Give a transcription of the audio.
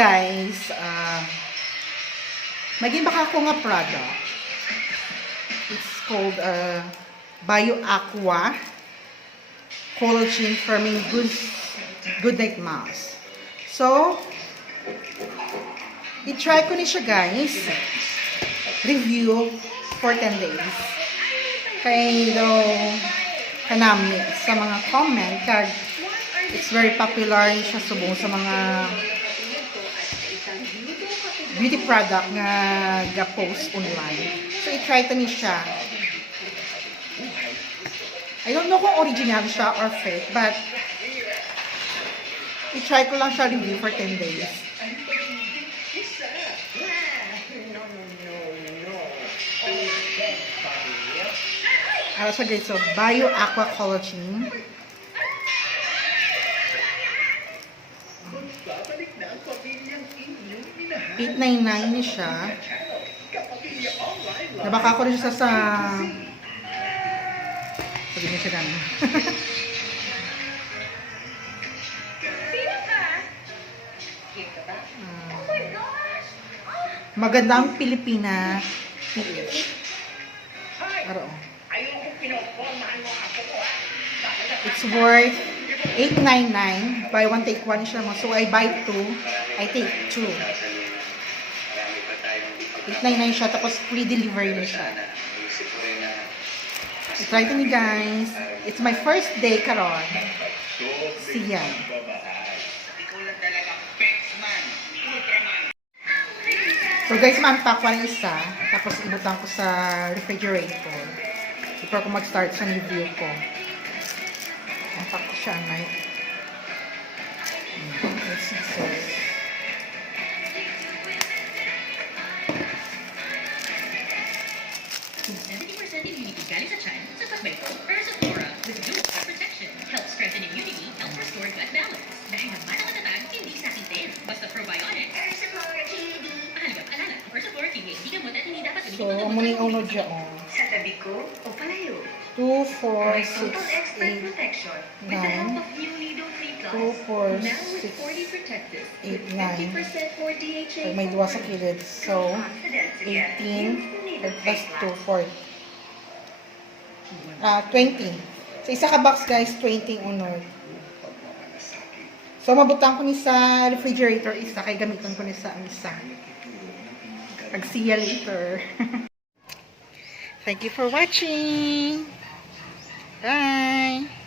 guys, maging baka ko nga product. It's called BIOAQUA Collagen Firming Goodnight Mask. So, i-try ko ni siya guys. Review for 10 days. Kaya daw kanami sa mga comment kag it's very popular siya subong sa mga beauty product nga ga-post online. So, i-try to ni siya. I don't know kung original siya or fake, but i-try ko lang siya review for 10 days. Ano siya guys, so BIOAQUA Collagen. $8.99 ni siya. Nabaka ko rin siya sa sabi niya siya gano'n. Magandang Pilipina PH. Aro. It's worth $8.99. Buy one, take one siya mo. So, I buy two. I take two. $8.99 siya. Tapos, free delivery na siya. I-try to me, guys. It's my first day karon. See ya. So, guys, ma-unpack ko ng isa. Tapos, inutang ko sa refrigerator. Before ko mag-start sa review ko. Unpack ko siya, right? Let's see, so. 70% immunity galing sa tiyan, sa pagbeto, or sa flora with dual protection. Helps strengthen immunity, helps restore gut balance. Dahil ang batang matatag, hindi sakitin. Basta probiotics. Or sa flora KD. Mahalagang paalala. Or sa flora KD, hindi gamot at hindi dapat So, muna yung uno dyan. Sa tabi ko o palayo. 2, 4, 6, Total expert 8, protection 9, with the help of new Nido 3 Plus. 2, 4, Now with 6, 40 protective 8, 9. 50% more DHA. So, may duwa sa kilid. So, 18 plus 2, 4. 20. So, isa ka box, guys, 20 unod. So, mabutang ko ni sa refrigerator isa, kay gamitan ko ni sa isa. See ya later. Thank you for watching. Bye.